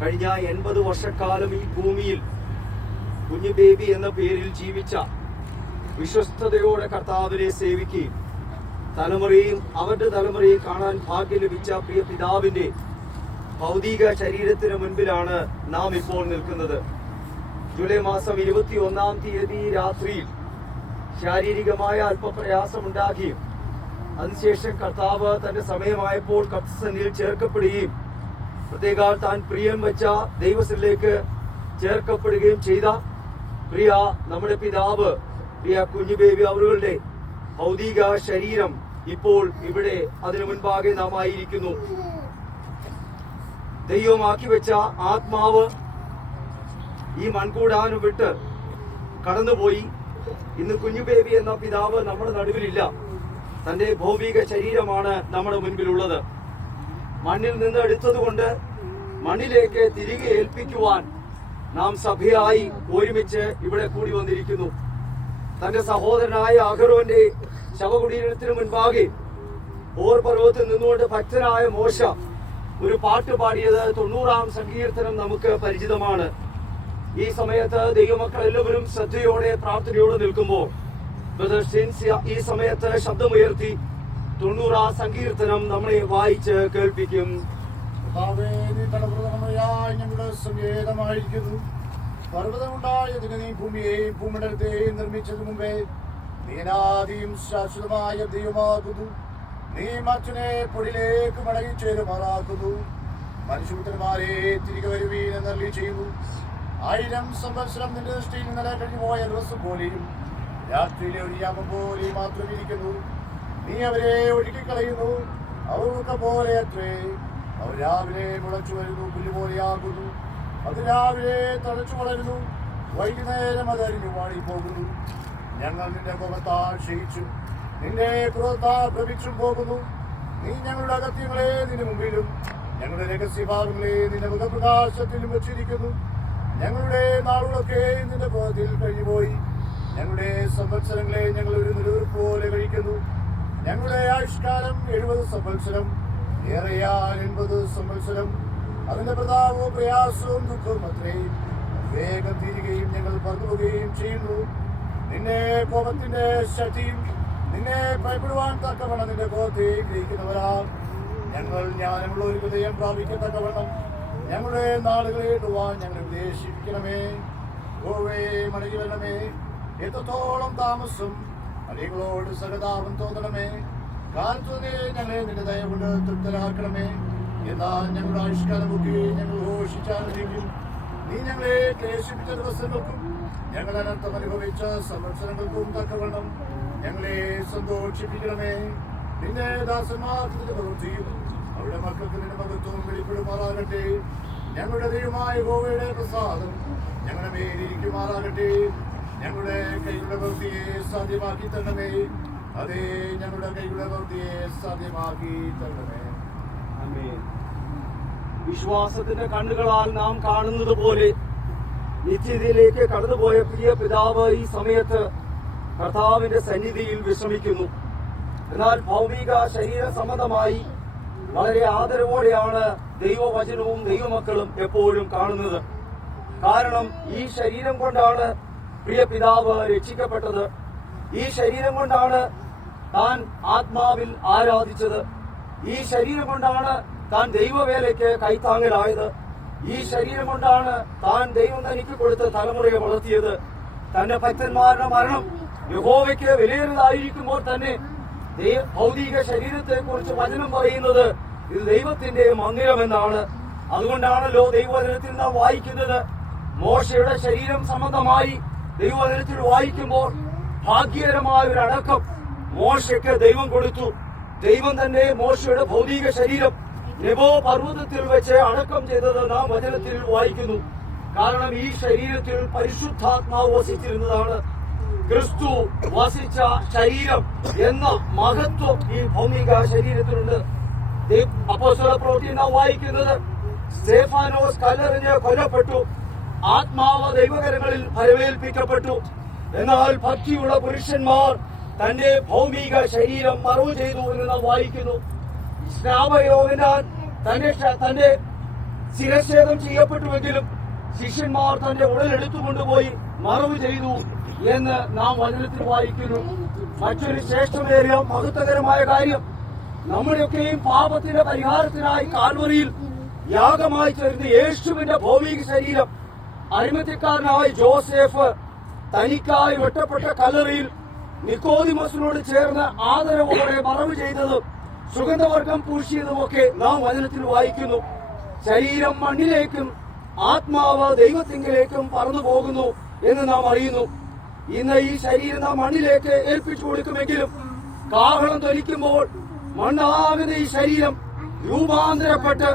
കഴിഞ്ഞ 80 വർഷക്കാലം ഈ ഭൂമിയിൽ കുഞ്ഞു ബേബി എന്ന പേരിൽ ജീവിച്ച, വിശ്വസ്തയോടെ കർത്താവിനെ സേവിക്കുകയും അവരുടെ തലമുറയും കാണാൻ ഭാഗ്യം ലഭിച്ച പ്രിയ പിതാവിന്റെ ഭൗതിക ശരീരത്തിന് മുൻപിലാണ് നാം ഇപ്പോൾ നിൽക്കുന്നത്. ജൂലൈ മാസം 21-ാം തീയതി രാത്രിയിൽ ശാരീരികമായ അല്പപ്രയാസമുണ്ടാകുകയും അതിനുശേഷം കർത്താവ് തന്റെ സമയമായപ്പോൾ കർത്തൃസന്നിധിയിൽ ചേർക്കപ്പെടുകയും പ്രത്യേക താൻ പ്രിയം വെച്ച ദൈവത്തിലേക്ക് ചേർക്കപ്പെടുകയും ചെയ്ത പ്രിയ നമ്മുടെ പിതാവ്, പ്രിയ കുഞ്ഞു ബേബി അവരുടെ ഭൗതിക ശരീരം ഇപ്പോൾ ഇവിടെ അതിനു മുൻപാകെ നാം ആയിരിക്കുന്നു. ദൈവമാക്കി വെച്ച ആത്മാവ് ഈ മൺകൂടാനം വിട്ട് കടന്നുപോയി. ഇന്ന് കുഞ്ഞു ബേബി എന്ന പിതാവ് നമ്മുടെ നടുവിലില്ല. തന്റെ ഭൗതിക ശരീരമാണ് നമ്മുടെ മുൻപിലുള്ളത്. മണ്ണിൽ നിന്ന് എടുത്തതുകൊണ്ട് മണ്ണിലേക്ക് തിരികെ ഏൽപ്പിക്കുവാൻ നാം സഭയായി ഒരുമിച്ച് ഇവിടെ കൂടി വന്നിരിക്കുന്നു. തന്റെ സഹോദരനായ അഹരോന്റെ ശവകുടീരത്തിന് മുൻപാകെ ഓർ പർവ്വതത്തിൽ നിന്നുകൊണ്ട് ഭക്തനായ മോശ ഒരു പാട്ട് പാടിയത് 90-ാം സങ്കീർത്തനം നമുക്ക് പരിചിതമാണ്. ഈ സമയത്ത് ദൈവമക്കൾ എല്ലാവരും ശ്രദ്ധയോടെ പ്രാർത്ഥനയോടെ നിൽക്കുമ്പോൾ ഈ സമയത്ത് ശബ്ദമുയർത്തി 90-ാം സങ്കീർത്തനം നമ്മളെ വായിച്ച് കേൾപ്പിക്കും. ഞങ്ങളുടെ സംഗീതമായിരിക്കുന്നു. പർവ്വതമുണ്ടായതിന് നീ ഭൂമിയെയും ഭൂമണ്ഡലത്തെയും നിർമ്മിച്ചതിനു മുമ്പേ നീനാദിയും ശാശ്വതമായ ദൈവമാകുന്നു. നീ മറ്റനെ പൊടിയിലേക്ക് മടങ്ങി ചേരുമാറാക്കുന്നു. മനുഷ്യപുത്രന്മാരെ തിരികെ വരുവീൻ എന്നറിയി ചെയ്യുന്നു. 1000 സംവത്സരം നിന്റെ ദൃഷ്ടിയിൽ ഇന്നലെ കഴിഞ്ഞു പോയ ദിവസം പോലെയും രാത്രിയിലെ ഒരു യാമം പോലെയും മാത്രം ഇരിക്കുന്നു. നീ അവരെ ഒഴുക്കിക്കളയുന്നു. അവർക്ക് പോലെ അത്രേ. അവർ രാവിലെ മുളച്ചു വരുന്നു, പുല്ല് പോലെയാകുന്നു. അത് രാവിലെ തഴച്ചു വളരുന്നു, വൈകുന്നേരം അത് അരിഞ്ഞു വാടിപ്പോകുന്നു. ഞങ്ങൾ നിന്റെ കോപത്താൽ ക്ഷയിച്ചു, നിന്റെ ക്രോധത്താൽ ഭ്രമിച്ചും പോകുന്നു. നീ ഞങ്ങളുടെ അകത്യങ്ങളെ നിന്റെ മുമ്പിലും ഞങ്ങളുടെ രഹസ്യഭാഗങ്ങളെ നിന്റെ മുഖപ്രകാശത്തിലും വെച്ചിരിക്കുന്നു. ഞങ്ങളുടെ നാളുകളൊക്കെ നിന്റെ ബോധത്തിൽ കഴിഞ്ഞുപോയി. ഞങ്ങളുടെ സംവത്സരങ്ങളെ ഞങ്ങൾ ഒരു നിലവിൽ പോലെ കഴിക്കുന്നു. ഞങ്ങളുടെ ആയുഷ്കാലം 70 സംവത്സരം, ഏറെയാൽ 80 സംവത്സരം. അതിന്റെ പ്രതാപവും പ്രയാസവും ദുഃഖവും അത്രയും വേഗം തീരുകയും ഞങ്ങൾ പങ്കുകയും ചെയ്യുന്നു. നിന്നെ കോപത്തിന്റെ ശക്തിയും നിന്നെ ഭയപ്പെടുവാൻ തക്കവണ്ണം നിന്റെ കോപത്തെ ഗ്രഹിക്കുന്നവരാ ഞങ്ങൾ ജ്ഞാനമുള്ള ഒരു ഹൃദയം പ്രാപിക്കത്തക്കവണ്ണം ഞങ്ങളുടെ നാളുകളെ ഇടുവാൻ ഞങ്ങൾ ഉദ്ദേശിക്കണമേ. ഗോവേ മടങ്ങി വരണമേ. എത്രത്തോളം താമസം അടികളോട് സഹതാപം തോന്നണമേ. കാലത്തുനിന്നേ ഞങ്ങളെ നിന്റെ ദയ കൊണ്ട് തൃപ്തരാക്കണമേ. എന്നാൽ ഞങ്ങളുടെ ആയുഷ്കാലമൊക്കെ ഞങ്ങൾ ഘോഷിച്ചാലും നീ ഞങ്ങളെ ക്ലേശിപ്പിച്ച ദിവസങ്ങൾക്കും ഞങ്ങൾ അനർത്ഥം അനുഭവിച്ച സംവത്സരങ്ങൾക്കും തക്കവണ്ണം ഞങ്ങളെ സന്തോഷിപ്പിക്കണമേ. നിന്റെ ദാസന്മാർത്തിന്റെ പ്രവൃത്തിയും അവരുടെ മക്കൾക്ക് നിന്റെ മഹത്വം വെളിപ്പെടുമാറാകട്ടെ. ഞങ്ങളുടെ ദൈവമായ യഹോവയുടെ പ്രസാദം ഞങ്ങളുടെ മേലിരിക്കുമാറാകട്ടെ. ഞങ്ങളുടെ കൈകളുടെ പ്രവൃത്തിയെ സാധ്യമാക്കി തരണമേ. അതേ, ഞങ്ങളുടെ കൈകളുടെ പ്രവൃത്തിയെ സാധ്യമാക്കി തരണമേ. ആമേൻ. വിശ്വാസത്തിന്റെ കണ്ണുകളാൽ നാം കാണുന്നത് പോലെ നിത്യതയിലേക്ക് കടന്നുപോയ പ്രിയ പിതാവ് ഈ സമയത്ത് കർത്താവിന്റെ സന്നിധിയിൽ വിശ്രമിക്കുന്നു. എന്നാൽ ഭൗമിക ശരീര സംബന്ധമായി വളരെ ആദരവോടെയാണ് ദൈവവചനവും ദൈവമക്കളും എപ്പോഴും കാണുന്നത്. കാരണം ഈ ശരീരം കൊണ്ടാണ് പ്രിയ പിതാവ് രക്ഷിക്കപ്പെട്ടത്. ഈ ശരീരം കൊണ്ടാണ് താൻ ആത്മാവിൽ ആരാധിച്ചത്. ഈ ശരീരം കൊണ്ടാണ് താൻ ദൈവവേലയ്ക്ക് കൈത്താങ്ങലായത്. ഈ ശരീരം കൊണ്ടാണ് താൻ ദൈവം തനിക്ക് കൊടുത്ത തലമുറയെ വളർത്തിയത്. തന്റെ ഭക്തന്മാരുടെ മരണം യഹോവയ്ക്ക് വിലയേറിയതായിരിക്കുമ്പോൾ തന്നെ ഭൗതിക ശരീരത്തെ കുറിച്ച് വചനം പറയുന്നത് ഇത് ദൈവത്തിന്റെ മന്ദിരമെന്നാണ്. അതുകൊണ്ടാണല്ലോ ദൈവവചനത്തിൽ നാം വായിക്കുന്നത്, മോശയുടെ ശരീരം സംബന്ധമായി ദൈവവചനത്തിൽ വായിക്കുമ്പോൾ ഭാഗ്യകരമായ ഒരു അടക്കം മോശയ്ക്ക് ദൈവം കൊടുത്തു. ദൈവം തന്നെ മോശയുടെ ഭൗതിക ശരീരം നെബോ പർവ്വതത്തിൽ വെച്ച് അടക്കം ചെയ്തത് നാം വചനത്തിൽ വായിക്കുന്നു. കാരണം ഈ ശരീരത്തിൽ പരിശുദ്ധാത്മാവ് വസിച്ചിരുന്നതാണ്. ക്രിസ്തു വസിച്ച ശരീരം എന്ന മഹത്വം ഈ ഭൗമിക ശരീരത്തിലുണ്ട്. അപ്പോസ്തല പ്രവൃത്തി നാം വായിക്കുന്നത്, സ്തെഫാനോസ് കല്ലെറിഞ്ഞ് കൊല്ലപ്പെട്ടു, ആത്മാവ് ദൈവകരങ്ങളിൽ ഫലമേൽപ്പിക്കപ്പെട്ടു. എന്നാൽ ഭക്തിയുള്ള പുരുഷന്മാർ തന്റെ ഭൗമിക ശരീരം മറവ് ചെയ്തു എന്ന് നാം വായിക്കുന്നു. സ്നാപകയോഹന്നാൻ തന്റെ ശിരച്ഛേദം ചെയ്യപ്പെട്ടുവെങ്കിലും ശിഷ്യന്മാർ തന്റെ ഉടലെടുത്തുകൊണ്ടുപോയി മറവ് ചെയ്തു എന്ന് നാം വചനത്തിൽ വായിക്കുന്നു. മറ്റൊരു ശ്രേഷ്ഠമേറിയ മഹത്വകരമായ കാര്യം, നമ്മുടെയൊക്കെയും പാപത്തിന്റെ പരിഹാരത്തിനായി കാൽവറിയിൽ യാഗമായി ചേർന്ന യേശുവിന്റെ ഭൗമിക ശരീരം അരിമത്യക്കാരനായ ജോസഫ് തനിക്കായി വെട്ടപ്പെട്ട കല്ലറയിൽ നിക്കോദിമോസിനോട് ചേർന്ന് ആദരവോടെ മറവ് ചെയ്തതും സുഗന്ധവർഗം പൂശിയതുമൊക്കെ നാം വചനത്തിൽ വായിക്കുന്നു. ശരീരം മണ്ണിലേക്കും ആത്മാവ് ദൈവത്തിങ്കിലേക്കും പറന്നു പോകുന്നു എന്ന് നാം അറിയുന്നു. ഇന്ന് ഈ ശരീരം നാം മണ്ണിലേക്ക് ഏൽപ്പിച്ചു കൊടുക്കുമെങ്കിലും കാഹളം ധരിക്കുമ്പോൾ മണ്ണാകുന്ന ഈ ശരീരം രൂപാന്തരപ്പെട്ട്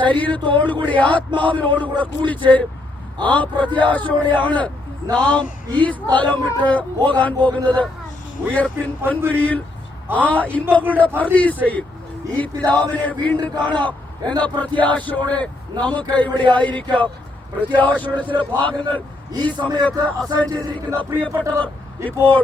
ശരീരത്തോടുകൂടി ആത്മാവിനോടുകൂടെ കൂടിച്ചേരും. ആ പ്രത്യാശയോടെയാണ് നാം ഈ സ്ഥലം വിട്ട് പോകാൻ പോകുന്നത്. ഉയർപ്പിൻ പൊൻപുരിയിൽ ആ ഇമ്പങ്ങളുടെ പർദീസയിൽ ഈ പിതാവിനെ വീണ്ടും കാണാം എന്ന പ്രത്യാശയോടെ നമുക്ക് ഇവിടെ ആയിരിക്കാം. പ്രത്യാശയുടെ ചില ഭാഗങ്ങൾ ഈ സമയത്ത് അസൈൻ ചെയ്തിരിക്കുന്ന പ്രിയപ്പെട്ടവർ ഇപ്പോൾ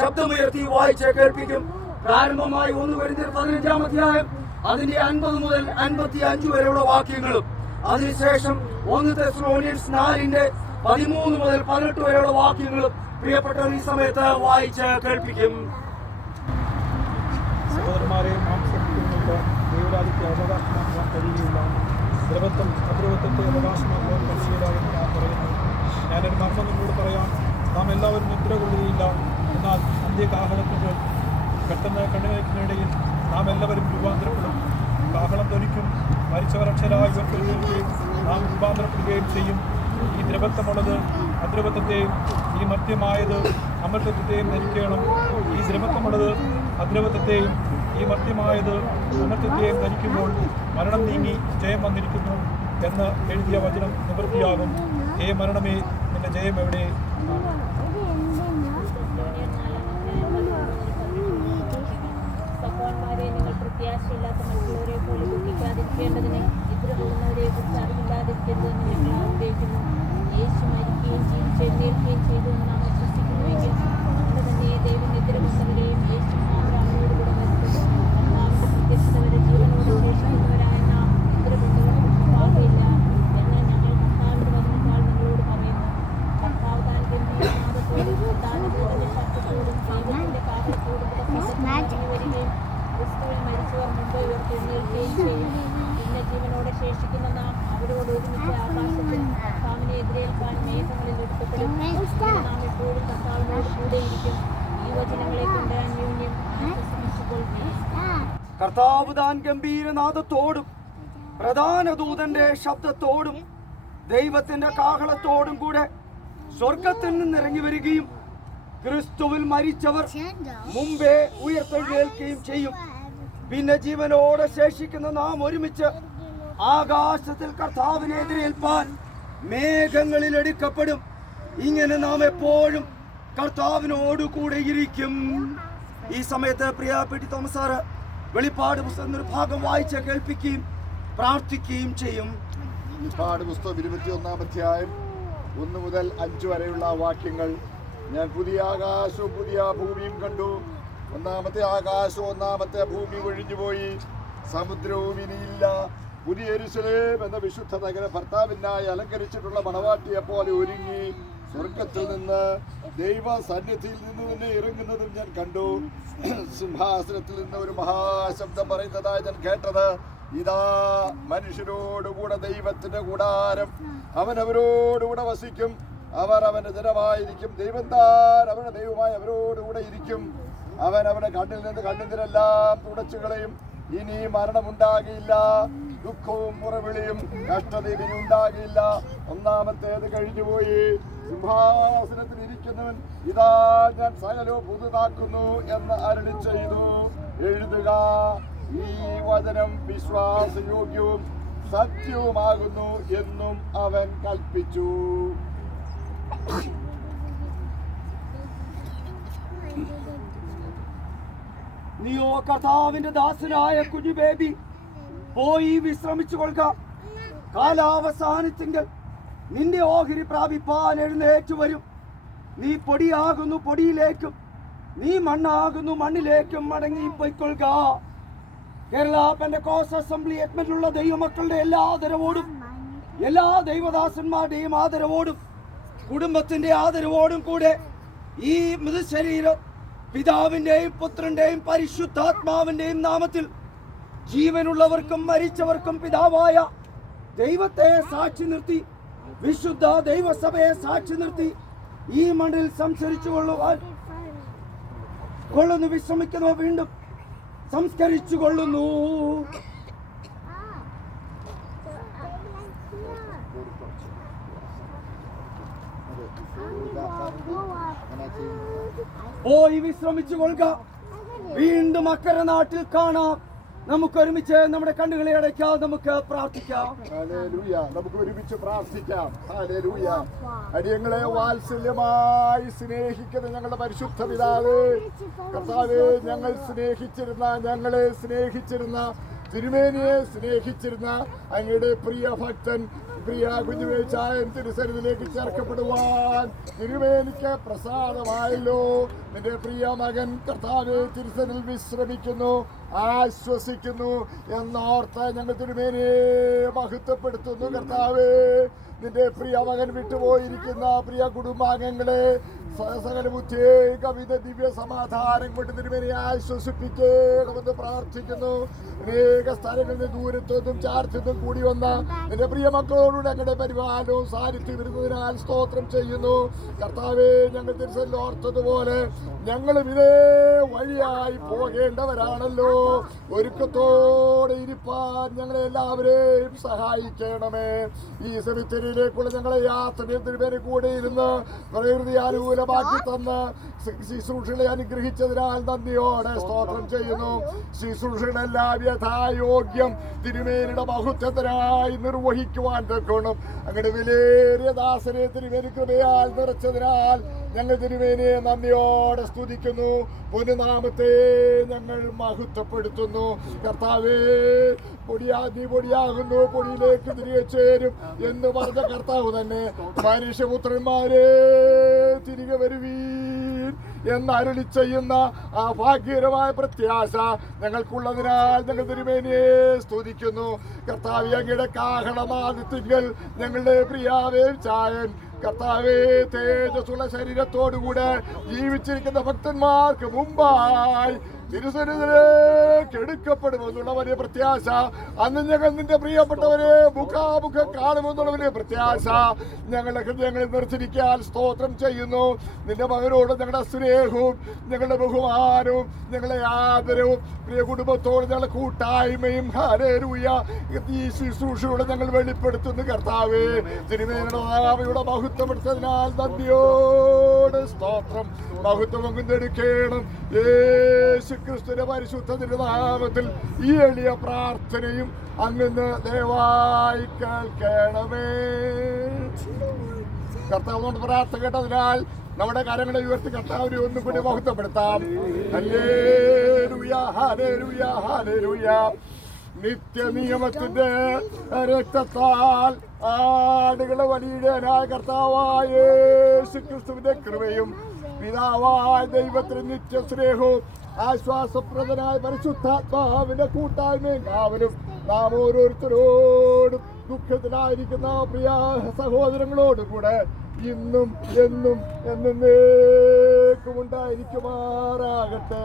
ശബ്ദമുയർത്തി വായിച്ച് കേൾപ്പിക്കും. പ്രാരംഭമായി 1 കൊരിന്ത്യർ 15-ാം അധ്യായം അതിന്റെ 50 മുതൽ 55 വരെയുള്ള വാക്യങ്ങളും, അതിനുശേഷം 1 തെസ്സലോനിയൻസ് 4-ന്റെ 13 മുതൽ 18 വരെയുള്ള വാക്യങ്ങളും പ്രിയപ്പെട്ടവർ ഈ സമയത്ത് വായിച്ച് കേൾപ്പിക്കും. സഹോദരന്മാരെ, മാംസത്തിനുള്ള ദൈവരാജ്യത്തെ അവകാശമാക്കാൻ കഴിയുകയില്ല. ദ്രവത്വം അദ്രവത്വത്തെ അവകാശമാക്കാൻ കഴിയില്ല എന്ന് ഞാൻ പറയുന്നു. ഞാനൊരു മർമ്മം നിങ്ങളോട് പറയാം, നാം എല്ലാവരും നിദ്ര കൊള്ളുകയില്ല. എന്നാൽ അന്ത്യകാഹളത്തിന് പെട്ടെന്ന് കണ്ണുനീരിനിടയിൽ നാം എല്ലാവരും രൂപാന്തരപ്പെടും. കാഹളം ധ്വനിക്കും, മരിച്ചവർ അക്ഷരായി ഉയർത്തെഴുന്നേൽക്കുകയും നാം രൂപാന്തരപ്പെടുകയും ചെയ്യും. ഈ ദ്രവത്വമുള്ളത് അദ്രവത്വത്തെയും ഈ മർത്യമായത് അമർത്യത്വത്തെയും ധരിക്കണം. ഈ ദ്രവത്വമുള്ളത് അദ്രവത്വത്തെയും ഈ മർത്യമായത് അമർത്യത്തെയും ധരിക്കുമ്പോൾ മരണം നീങ്ങി ജയം വന്നിരിക്കുന്നു എന്ന് എഴുതിയ വചനം നിവൃത്തിയാകും. ഹേ മരണമേ, നിന്റെ ജയം എവിടെ? സഹോദരന്മാരെ, നിങ്ങൾ പ്രത്യാശയില്ലാത്ത മറ്റുള്ളവരെ പോലെ ദുഃഖിക്കാതിരിക്കേണ്ടതിന് നിദ്ര കൊള്ളുന്നവരെ കുറിച്ച് അറിവില്ലാതിരിക്കരുതെന്ന് ഞങ്ങൾ ആഗ്രഹിക്കുന്നു. യേശു മരിക്കുകയും ജീവിച്ചെഴുന്നേൽക്കുകയും ചെയ്തു എന്ന് നാം വിശ്വസിക്കുന്നുവെങ്കിൽ നമ്മുടെ തന്നെ ദൈവം നിദ്ര കൊണ്ടവരെയും യേശു അവരോടുകൂടെ മരിച്ചു കർത്താവിന്റെ പ്രത്യക്ഷത വരെ ജീവനോട് ശേഷിക്കുന്നവരായ നാം നിദ്ര കൊണ്ടവർക്ക് പാകില്ല എന്ന് ഞങ്ങൾ കർത്താവിന്റെ വചനത്താൽ നിങ്ങളോട് പറയുന്നു. കർത്താവ് താൻ ഗംഭീരനാഥത്തോടും ദാനദൂതന്റെ ശബ്ദത്തോടും ദൈവത്തിന്റെ കാഹളത്തോടും വരികയും ക്രിസ്തുവിൽ മരിച്ചവർ മുമ്പ് ഉയർത്തെഴുന്നേൽക്കുകയും ചെയ്യും. പിന്നെ ജീവനോടെ ശേഷിക്കുന്ന നാം അവരോട് ഒരുമിച്ച് ആകാശത്തിൽ കർത്താവിനെ എതിരേൽക്കാൻ മേഘങ്ങളിൽ എടുക്കപ്പെടും. നാം എപ്പോഴും കർത്താവിനോട് കൂടെയിരിക്കും. ഈ വചനങ്ങളെ കൊണ്ട് അന്യോന്യം ആശ്വസിപ്പിച്ചുകൊള്ളേ. കർത്താവ് താൻ ഗംഭീരനാദത്തോടും പ്രധാന ദൂതന്റെ ശബ്ദത്തോടും ദൈവത്തിന്റെ കാഹളത്തോടും കൂടെ സ്വർഗത്തിൽ നിന്ന് ഇറങ്ങി വരികയും ക്രിസ്തുവിൽ മരിച്ചവർ മുമ്പേ ഉയർത്തെഴുന്നേൽക്കുകയും ചെയ്യും. പിന്നെ ജീവനോടെ ശേഷിക്കുന്ന നാം ഒരുമിച്ച് ആകാശത്തിൽ കർത്താവിനെ എതിരേൽപ്പാൻ മേഘങ്ങളിൽ എടുക്കപ്പെടും. ഇങ്ങനെ നാം എപ്പോഴും കർത്താവിനോട് കൂടെ ഇരിക്കും. ഈ സമയത്ത് പ്രിയ പി.ടി. തോമസ് സാറ് വെളിപ്പാട് പുസ്തകം ഒരു ഭാഗം വായിച്ച് കേൾപ്പിക്കുകയും പ്രാർത്ഥിക്കുകയും ചെയ്യും. വെളിപ്പാട് പുസ്തകം 21-ാം അധ്യായം 1 മുതൽ 5 വരെയുള്ള വാക്യങ്ങൾ. ഞാൻ പുതിയ ആകാശവും പുതിയ ഭൂമിയും കണ്ടു. ഒന്നാമത്തെ ആകാശവും ഒന്നാമത്തെ ഭൂമി ഒഴിഞ്ഞുപോയി, സമുദ്രവും ഇനിയില്ല. പുതിയ യെരൂശലേം എന്ന വിശുദ്ധ നഗരം ഭർത്താവിനായി അലങ്കരിച്ചിട്ടുള്ള മണവാട്ടിയെ പോലെ ഒരുങ്ങി സ്വർഗത്തിൽ നിന്ന് ദൈവ സന്നിധിയിൽ നിന്ന് തന്നെ ഇറങ്ങുന്നതും ഞാൻ കണ്ടു. സിംഹാസനത്തിൽ നിന്ന് ഒരു മഹാശബ്ദം പറയുന്നതായി ഞാൻ കേട്ടത്, ഇതാ മനുഷ്യരോടുകൂടെ ദൈവത്തിന്റെ കൂടാരം, അവൻ അവരോടുകൂടെ വസിക്കും, അവർ അവന്റെ ജനമായിരിക്കും. ദൈവം താൻ അവരുടെ ദൈവമായി അവരോടുകൂടെ ഇരിക്കും. അവൻ അവരുടെ കണ്ണിൽ നിന്ന് കണ്ണുനീരെല്ലാം തുടച്ചു കളയും. ഇനി മരണമുണ്ടാകില്ല, ദുഃഖവും മുറവിളിയും കഷ്ടതയും ഇനി ഉണ്ടാകില്ല. ഒന്നാമത്തേത് കഴിഞ്ഞുപോയി. സിംഹാസനത്തിൽ ഇരിക്കുന്നവൻ ഇതാ ഞാൻ സകലവും പുതുതാക്കുന്നു എന്ന് അരുളി ചെയ്തു. എഴുതുക, ഈ വചനം വിശ്വാസയോഗ്യവും സത്യവുമാകുന്നു എന്നും അവൻ കൽപ്പിച്ചു. നീയോ കർത്താവിന്റെ ദാസനായ കുഞ്ഞു ബേബി, പോയി വിശ്രമിച്ചു കൊള്ളുക. കാലാവസാനത്തിങ്കൽ നിന്റെ ഓഹരി പ്രാപിപ്പാൻ എഴുന്നേറ്റു വരും. നീ പൊടിയാകുന്നു, പൊടിയിലേക്കും നീ മണ്ണാകുന്നു, മണ്ണിലേക്കും മടങ്ങി പൊയ്ക്കൊള്ളുക. കേരള പെന്തക്കോസ്ത് അസംബ്ലി എഡ്മണ്ടിലുള്ള ദൈവമക്കളുടെ എല്ലാ ആദരവോടും എല്ലാ ദൈവദാസന്മാരുടെയും ആദരവോടും കുടുംബത്തിന്റെ ആദരവോടും കൂടെ ഈ മൃതശരീരം പിതാവിന്റെയും പുത്രന്റെയും പരിശുദ്ധാത്മാവിന്റെയും നാമത്തിൽ ജീവനുള്ളവർക്കും മരിച്ചവർക്കും പിതാവായ ദൈവത്തെ സാക്ഷി നിർത്തി, വിശുദ്ധ ദൈവസഭയെ സാക്ഷി നിർത്തി ഈ മണ്ണിൽ സംസരിച്ചു കൊള്ളുന്നു, വിശ്രമിക്കുന്നു, വീണ്ടും സംസ്കരിച്ചു കൊള്ളുന്നു. പോയി വിശ്രമിച്ചു കൊള്ളുക. വീണ്ടും അക്കരെ നാട്ടിൽ കാണാം. നമുക്ക് ഒരുമിച്ച് നമ്മുടെ കണ്ണുകളെ അടയ്ക്കാം, നമുക്ക് പ്രാർത്ഥിക്കാം. ഹല്ലേലൂയ. നമുക്ക് ഒരുമിച്ച് പ്രാർത്ഥിക്കാം. ഹല്ലേലൂയ. അടിയങ്ങളെ വാത്സല്യമായി സ്നേഹിക്കുന്ന ഞങ്ങളുടെ പരിശുദ്ധ പിതാവേ, കർത്താവേ, ഞങ്ങളെ സ്നേഹിച്ചിരുന്ന തിരുമേനിയെ സ്നേഹിച്ചിരുന്ന അങ്ങയുടെ പ്രിയ ഭക്തൻ പ്രിയ കുഞ്ഞുവേച്ചായൻ തിരുസന്നിധിയിലേക്ക് ചേർക്കപ്പെടുവാൻ തിരുമേനിക്ക് പ്രസാദമായല്ലോ. നിന്റെ പ്രിയ മകൻ കർത്താവേ തിരുസന്നിധിയിൽ വിശ്രമിക്കുന്നു, ആശ്വസിക്കുന്നു എന്നോർത്ത് ഞങ്ങൾ തിരുമേനിയെ മഹത്വപ്പെടുത്തുന്നു. കർത്താവേ, നിന്റെ പ്രിയ മകൻ വിട്ടുപോയിരിക്കുന്ന പ്രിയ കുടുംബാംഗങ്ങളെ സകല ബുദ്ധിയെ കവിത ദിവ്യ സമാധാനം കൊണ്ട് തിരുമേനിയെ ആശ്വസിപ്പിക്കണമെന്ന് പ്രാർത്ഥിക്കുന്നു. അനേക സ്ഥലങ്ങളിൽ നിന്ന് ദൂരത്തൊന്നും ചാർച്ചൊന്നും കൂടി വന്ന നിന്റെ പ്രിയ മക്കളോടുകൂടെ ഞങ്ങളുടെ പരിപാലനവും സാന്നിധ്യം വരുന്നതിനാൽ സ്തോത്രം ചെയ്യുന്നു. കർത്താവേ, ഞങ്ങൾ തിരുസന്നിധിയിൽ ഓർത്തതുപോലെ ഞങ്ങളും ഇതേ വഴിയായി പോകേണ്ടവരാണല്ലോ. ഒരുക്കത്തോടെ ഇരിപ്പാൻ ഞങ്ങളെ എല്ലാവരെയും സഹായിക്കണമേ. ഈ സെമിത്തേരിയിലേക്കുള്ള ഞങ്ങളെ യാത്രയിൽ തിരുമേനി കൂടെ ഇരുന്ന് പ്രകൃതി അനുകൂലമാക്കി തന്ന് ശുശ്രൂഷകളെ അനുഗ്രഹിച്ചതിനാൽ നന്ദിയോടെ സ്തോത്രം ചെയ്യുന്നു. ശുശ്രൂഷകളെല്ലാം യഥായോഗ്യം തിരുമേനിയുടെ മഹത്വത്തിനായി നിർവഹിക്കുവാൻ തക്കണം അങ്ങയുടെ വിലയേറിയ ദാസനെ തിരുമേനി കൃപയാൽ നിറച്ചതിനാൽ ഞങ്ങൾ തിരുമേനിയെ നന്ദിയോടെ സ്തുതിക്കുന്നു. പൊന്നുനാമത്തെ ഞങ്ങൾ മഹത്വപ്പെടുത്തുന്നു. കർത്താവേ, നീ പൊടിയാകുന്നു, പൊടിയിലേക്ക് തിരികെ ചേരും എന്ന് പറഞ്ഞ കർത്താവ് തന്നെ മനുഷ്യപുത്രന്മാരെ തിരികെ വരുവീൻ എന്ന് അരുളി ചെയ്യുന്ന ആ ഭാഗ്യകരമായ പ്രത്യാശ ഞങ്ങൾക്കുള്ളതിനാൽ ഞങ്ങൾ തിരുമേനിയെ സ്തുതിക്കുന്നു. കർത്താവേ, അങ്ങയുടെ കാഹളമാദിത്യങ്ങൾ ഞങ്ങളുടെ പ്രിയാവേ ചായൻ കർത്താവേ തേജസ്സുള്ള ശരീരത്തോടുകൂടെ ജീവിച്ചിരിക്കുന്ന ഭക്തന്മാർക്ക് മുമ്പായി തിരുസന്നിധിയിലേക്ക് എടുക്കപ്പെടുമെന്നുള്ള വലിയ പ്രത്യാശ, അന്ന് ഞങ്ങൾ നിന്റെ പ്രിയപ്പെട്ടവരെ മുഖാമുഖം കാണുമെന്നുള്ള വലിയ പ്രത്യാശ ഞങ്ങളുടെ ഹൃദയങ്ങളിൽ നിറച്ചിരിക്കാൻ സ്തോത്രം ചെയ്യുന്നു. നിന്റെ മകനോട് ഞങ്ങളുടെ സ്നേഹവും ഞങ്ങളുടെ ബഹുമാനവും ഞങ്ങളുടെ ആദരവും പ്രിയ കുടുംബത്തോട് ഞങ്ങളുടെ കൂട്ടായ്മയും ഹല്ലേലൂയ ഈ ശുശ്രൂഷയോടെ ഞങ്ങൾ വെളിപ്പെടുത്തുന്നു കർത്താവേ. തിരുമേനിയുടെ മഹത്വപ്പെടുത്തതിനാൽ നന്ദിയോട് സ്തോത്രം. മഹത്വം എടുക്കണം യേശു ക്രിസ്തുവിന്റെ പരിശുദ്ധ നാമത്തിൽ ഈ എളിയ പ്രാർത്ഥനയും അങ്ങ് ദയവായി കേൾക്കണമേ. കർത്താവിനോട് പ്രാർത്ഥന കേട്ടതിനാൽ നമ്മുടെ കരങ്ങളെ ഉയർത്തി കർത്താവിനെ ഒന്നുകൂടി മഹത്വപ്പെടുത്താം. ഹല്ലേലൂയ ഹല്ലേലൂയ ഹല്ലേലൂയ. നിത്യനിയമത്തിന്റെ രക്തത്താൽ ആടുകളെ വലിയനായ കർത്താവായ യേശു ക്രിസ്തുവിന്റെ കൃപയും പിതാവായ ദൈവത്തിന്റെ നിത്യസ്നേഹവും ആശ്വാസപ്രദനായ പരിശുദ്ധാത്മാവിന്റെ കൂട്ടായ്മയും കാവലും നാം ഓരോരുത്തരോടും ദുഃഖത്തിലായിരിക്കുന്ന പ്രിയ സഹോദരങ്ങളോടും കൂടെ ഇന്നും എന്നും എന്നേക്കും ഉണ്ടായിരിക്കുമാറാകട്ടെ.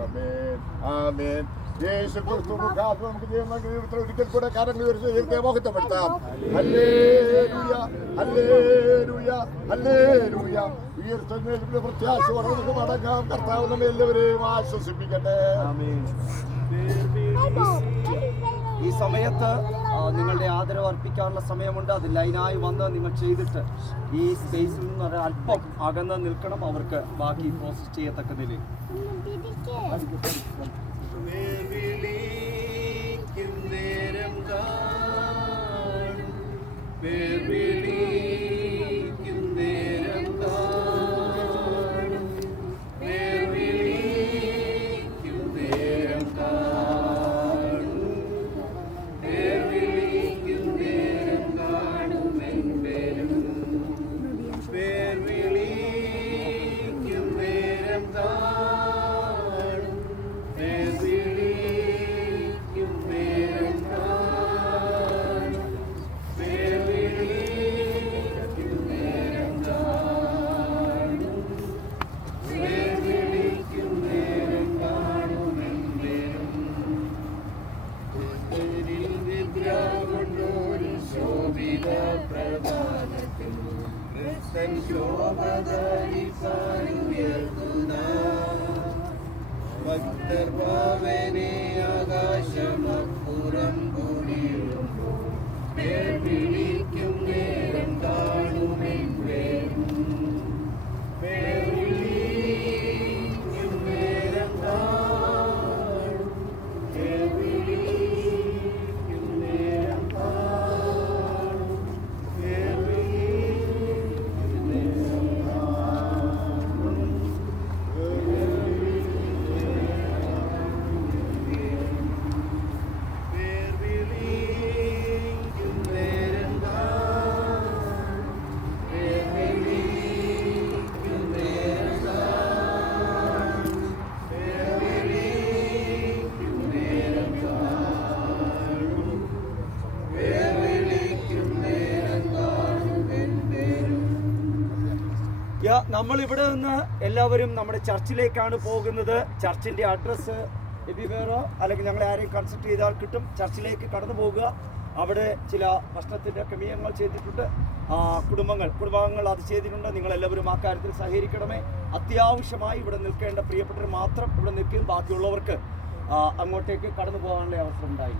ആമേൻ ആമേൻ. യേശു ക്രിസ്തു മുഖാന്തരം നമുക്ക് ജീവിതത്തിൽ ഒരിക്കൽ കൂടെ കരങ്ങൾ ഉയർത്തി ദൈവത്തെ മഹത്വപ്പെടുത്താം. ഹല്ലേലൂയ ഹല്ലേലൂയ ഹല്ലേലൂയ. ഉയർത്തെഴുന്നേൽപ്പിന്റെ പ്രത്യാശയോടെ നമുക്ക് മടങ്ങാം. കർത്താവ് നമ്മെ എല്ലാവരെയും ആശ്വസിപ്പിക്കട്ടെ. ഈ സമയത്ത് നിങ്ങളുടെ ആദരവ് അർപ്പിക്കാനുള്ള സമയമുണ്ട്. അത് ലൈനായി വന്ന് നിങ്ങൾ ചെയ്തിട്ട് ഈ സ്പേസിൽ നിന്ന് അല്പം അകന്ന് നിൽക്കണം. അവർക്ക് ബാക്കി പ്രോസസ് ചെയ്യത്തക്ക നിലയിൽ ഭക്തർഭാവനെ ആകാശമപ്പുറം കൂടിയുണ്ടോ വിളിക്കും നേരം കാണുമെങ്കിലും വിളിക്കും നേരം കാണും വിളിക്കും നേരം കാണും വിളിക്കും നേരം നമ്മൾ ഇവിടെ നിന്ന് എല്ലാവരും നമ്മുടെ ചർച്ചിലേക്കാണ് പോകുന്നത്. ചർച്ചിന്റെ അഡ്രസ്സ് എബിവേറോ അല്ലെങ്കിൽ ഞങ്ങളെ ആരെയും കൺസൾട്ട് ചെയ്താൽ കിട്ടും. ചർച്ചിലേക്ക് കടന്നു പോകുക. അവിടെ ചില ഭക്ഷണത്തിന്റെ ക്രമീകരണങ്ങൾ ചെയ്തിട്ടുണ്ട്. കുടുംബങ്ങൾ അത് ചെയ്തിട്ടുണ്ട്. നിങ്ങളെല്ലാവരും ആ കാര്യത്തിൽ സഹകരിക്കണമേ. അത്യാവശ്യമായി ഇവിടെ നിൽക്കേണ്ട പ്രിയപ്പെട്ടവർ മാത്രം ഇവിടെ നിൽക്കും. ബാക്കിയുള്ളവർക്ക് അങ്ങോട്ടേക്ക് കടന്നു പോകാനുള്ള അവസരം ഉണ്ടായി.